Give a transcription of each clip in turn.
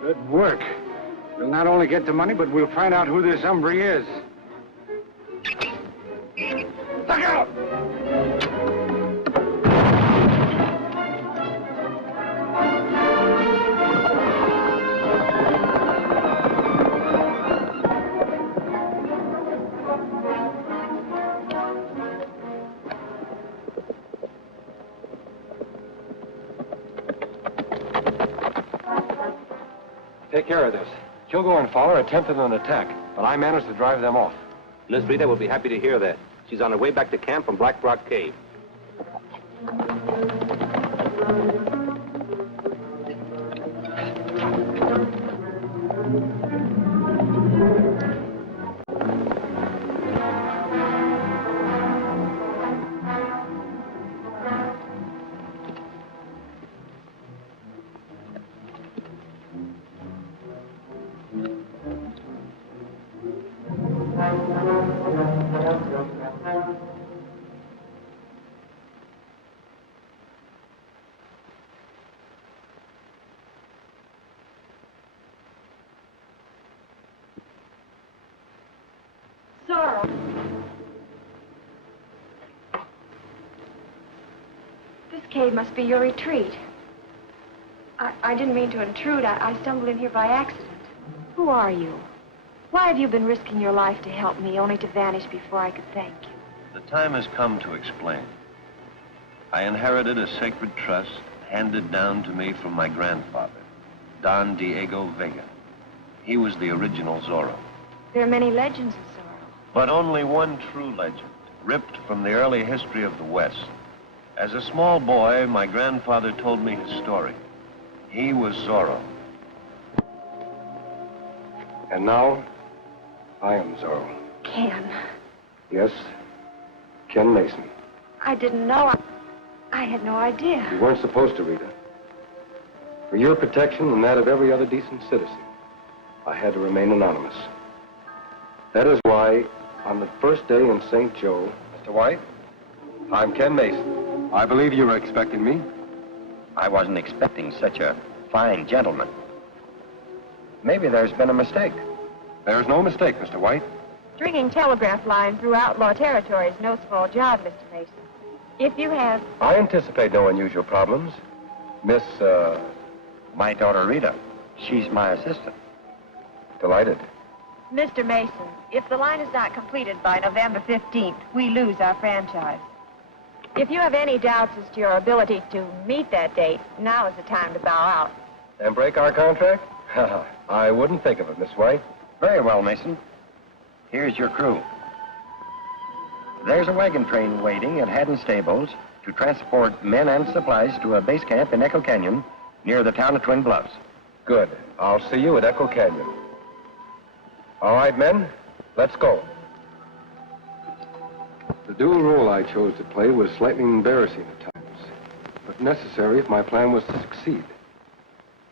Good work. We'll not only get the money, but we'll find out who this hombre is. Look out! Take care of this. Hugo and Fowler attempted an attack, but I managed to drive them off. Miss Rita will be happy to hear that. She's on her way back to camp from Black Rock Cave. Zorro. This cave must be your retreat. I didn't mean to intrude. I stumbled in here by accident. Who are you? Why have you been risking your life to help me, only to vanish before I could thank you? The time has come to explain. I inherited a sacred trust handed down to me from my grandfather, Don Diego Vega. He was the original Zorro. There are many legends of Zorro. But only one true legend, ripped from the early history of the West. As a small boy, my grandfather told me his story. He was Zorro. And now, I am Zorro. Ken. Yes, Ken Mason. I didn't know. I had no idea. You weren't supposed to, Rita. For your protection and that of every other decent citizen, I had to remain anonymous. That is why, on the first day in St. Joe... Mr. White, I'm Ken Mason. I believe you were expecting me. I wasn't expecting such a fine gentleman. Maybe there's been a mistake. There's no mistake, Mr. White. Stringing telegraph lines through outlaw territory is no small job, Mr. Mason. If you have... I anticipate no unusual problems. Miss, My daughter Rita. She's my assistant. Delighted. Mr. Mason, if the line is not completed by November 15th, we lose our franchise. If you have any doubts as to your ability to meet that date, now is the time to bow out. And break our contract? I wouldn't think of it, Miss White. Very well, Mason. Here's your crew. There's a wagon train waiting at Haddon Stables to transport men and supplies to a base camp in Echo Canyon near the town of Twin Bluffs. Good. I'll see you at Echo Canyon. All right, men, let's go. The dual role I chose to play was slightly embarrassing at times, but necessary if my plan was to succeed.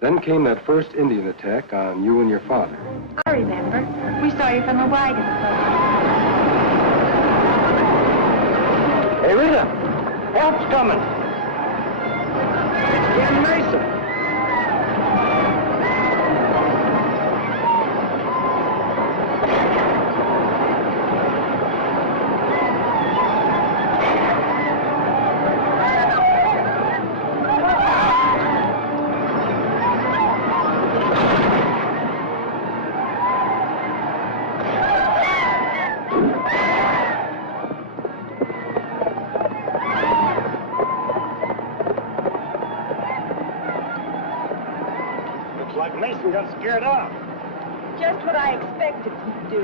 Then came that first Indian attack on you and your father. I remember. We saw you from the wagon. Hey, Rita, help's coming. It's Ken Mason. Mason got scared off. Just what I expected you to do.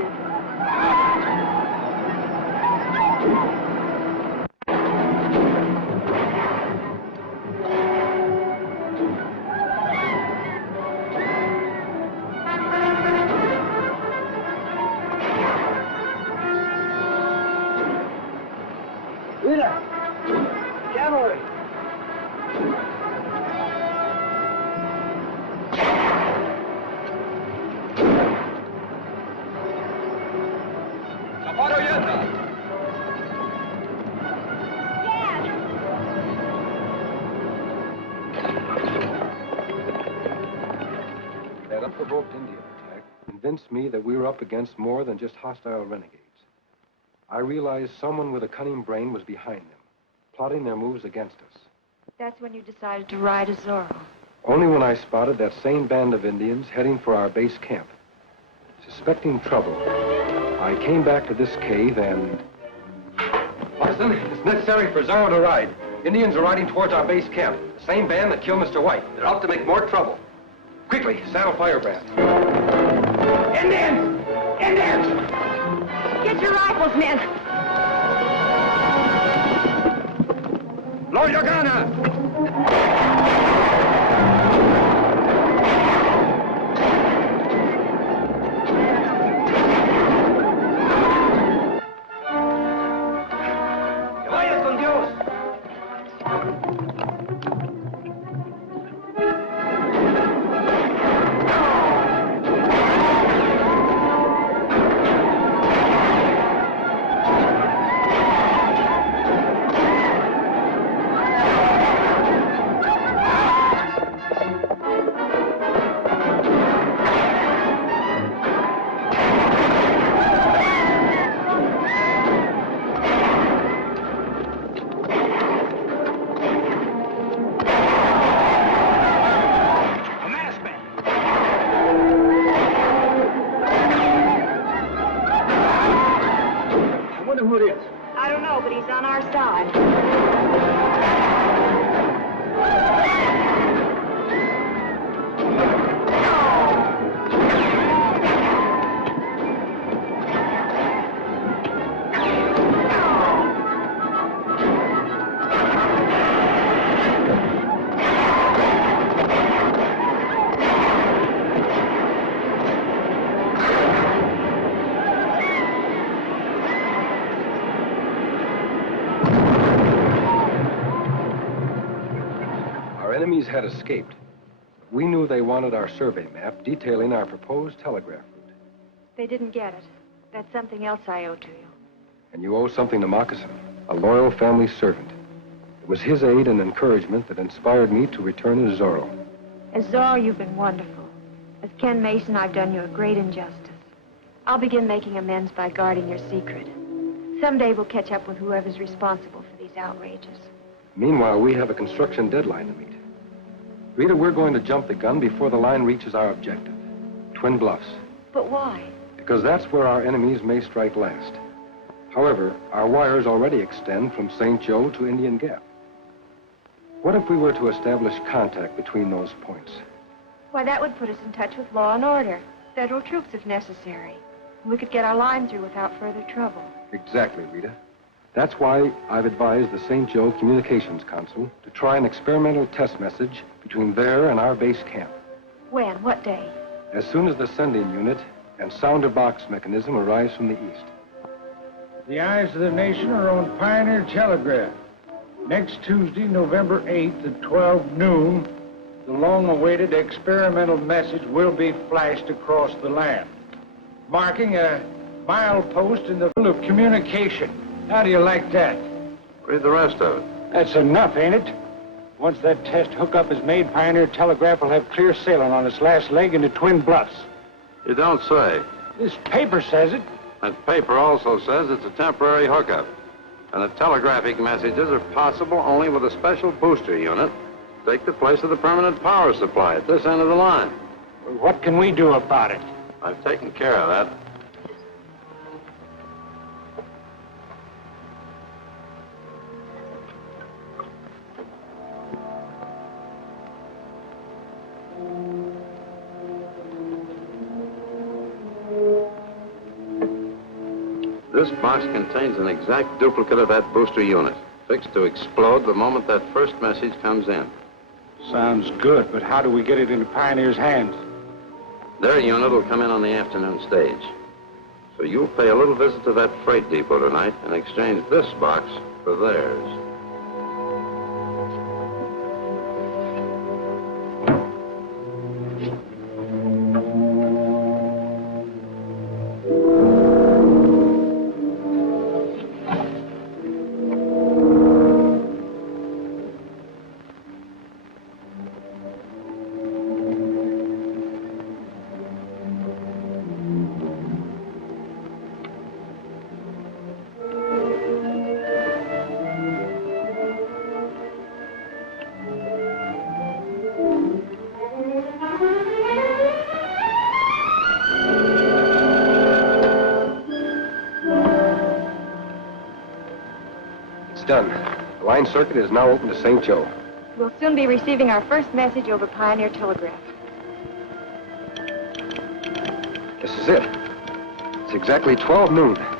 Rita, cavalry. That unprovoked Indian attack convinced me that we were up against more than just hostile renegades. I realized someone with a cunning brain was behind them, plotting their moves against us. That's when you decided to ride as Zorro. Only when I spotted that same band of Indians heading for our base camp. Suspecting trouble, I came back to this cave and... Watson, it's necessary for Zorro to ride. Indians are riding towards our base camp. The same band that killed Mr. White. They're out to make more trouble. Quickly, saddle Firebrand. Indians! Indians! Get your rifles, men. Load your gun! I don't know, but he's on our side. Enemies had escaped. We knew they wanted our survey map detailing our proposed telegraph route. They didn't get it. That's something else I owe to you. And you owe something to Moccasin, a loyal family servant. It was his aid and encouragement that inspired me to return as Zorro. As Zorro, you've been wonderful. As Ken Mason, I've done you a great injustice. I'll begin making amends by guarding your secret. Someday we'll catch up with whoever's responsible for these outrages. Meanwhile, we have a construction deadline to meet. Rita, we're going to jump the gun before the line reaches our objective, Twin Bluffs. But why? Because that's where our enemies may strike last. However, our wires already extend from St. Joe to Indian Gap. What if we were to establish contact between those points? Why, that would put us in touch with law and order. Federal troops if necessary. We could get our line through without further trouble. Exactly, Rita. That's why I've advised the St. Joe Communications Council to try an experimental test message between there and our base camp. When? What day? As soon as the sending unit and sounder box mechanism arrives from the east. The eyes of the nation are on Pioneer Telegraph. Next Tuesday, November 8th at 12 noon, the long-awaited experimental message will be flashed across the land, marking a milepost in the field of communication. How do you like that? Read the rest of it. That's enough, ain't it? Once that test hookup is made, Pioneer Telegraph will have clear sailing on its last leg into Twin Bluffs. You don't say. This paper says it. That paper also says it's a temporary hookup. And the telegraphic messages are possible only with a special booster unit to take the place of the permanent power supply at this end of the line. Well, what can we do about it? I've taken care of that. This box contains an exact duplicate of that booster unit, fixed to explode the moment that first message comes in. Sounds good, but how do we get it into Pioneer's hands? Their unit will come in on the afternoon stage. So you'll pay a little visit to that freight depot tonight and exchange this box for theirs. done. The line circuit is now open to St. Joe. We'll soon be receiving our first message over Pioneer Telegraph. This is it. It's exactly 12 noon.